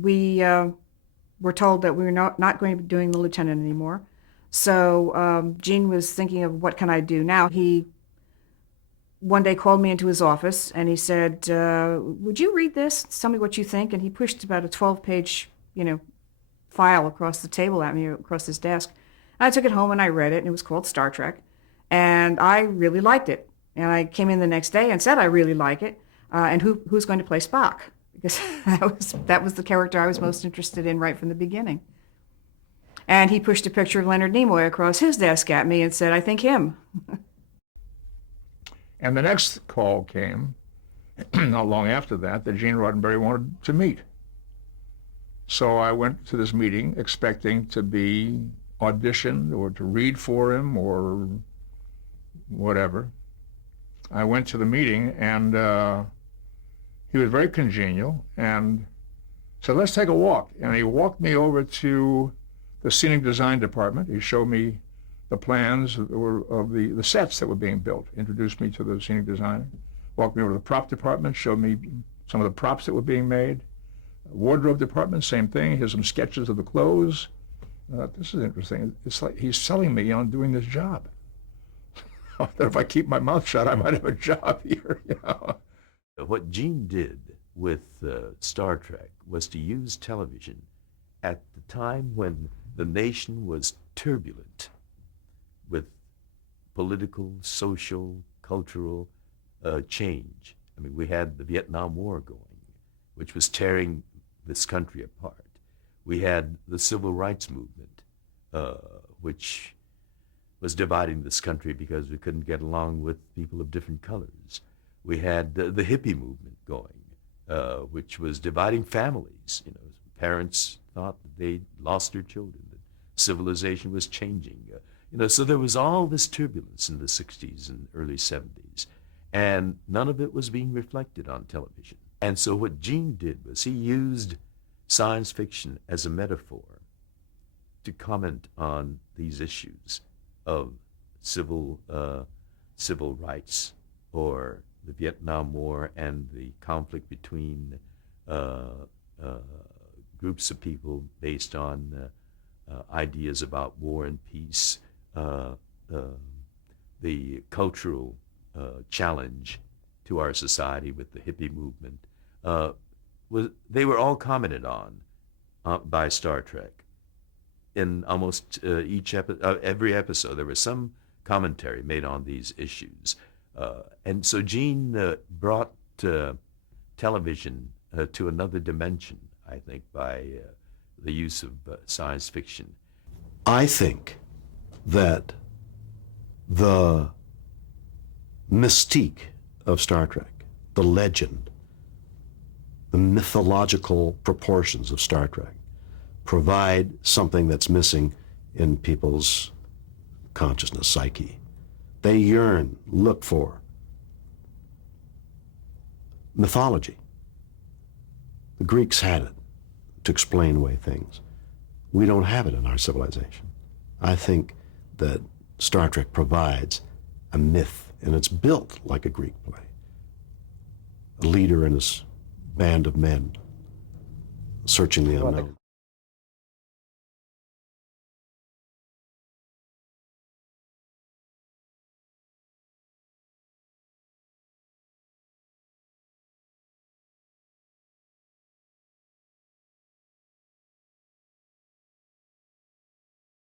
we were told that we were not going to be doing the lieutenant anymore. So Gene was thinking of what can I do now. He one day called me into his office and he said, would you read this? Tell me what you think. And he pushed about a 12-page, file across the table at me, across his desk. And I took it home and I read it, and it was called Star Trek. And I really liked it. And I came in the next day and said, I really like it. And who's going to play Spock? Because that was the character I was most interested in right from the beginning. And he pushed a picture of Leonard Nimoy across his desk at me and said, I think him. And the next call came, not long after that Gene Roddenberry wanted to meet. So I went to this meeting expecting to be auditioned or to read for him or whatever. I went to the meeting and he was very congenial and said, let's take a walk. And he walked me over to the scenic design department. He showed me the plans of the sets that were being built, introduced me to the scenic designer, walked me over to the prop department, showed me some of the props that were being made. Wardrobe department, same thing. Here's some sketches of the clothes. This is interesting. It's like he's selling me on doing this job. That if I keep my mouth shut, I might have a job here. What Gene did with Star Trek was to use television at the time when the nation was turbulent with political, social, cultural change. I mean, we had the Vietnam War going, which was tearing this country apart. We had the Civil Rights Movement, which was dividing this country because we couldn't get along with people of different colors. We had the hippie movement going, which was dividing families. Parents thought that they lost their children, that civilization was changing. So there was all this turbulence in the 60s and early 70s, and none of it was being reflected on television. And so what Gene did was he used science fiction as a metaphor to comment on these issues of civil rights, or the Vietnam War and the conflict between groups of people based on ideas about war and peace, the cultural challenge to our society with the hippie movement. They were all commented on by Star Trek. In almost every episode, there was some commentary made on these issues. And so Gene brought television to another dimension, I think, by the use of science fiction. I think that the mystique of Star Trek, the legend, the mythological proportions of Star Trek provide something that's missing in people's consciousness, psyche. They yearn, look for mythology. The Greeks had it to explain away things. We don't have it in our civilization. I think that Star Trek provides a myth, and it's built like a Greek play. A leader and his band of men searching the unknown.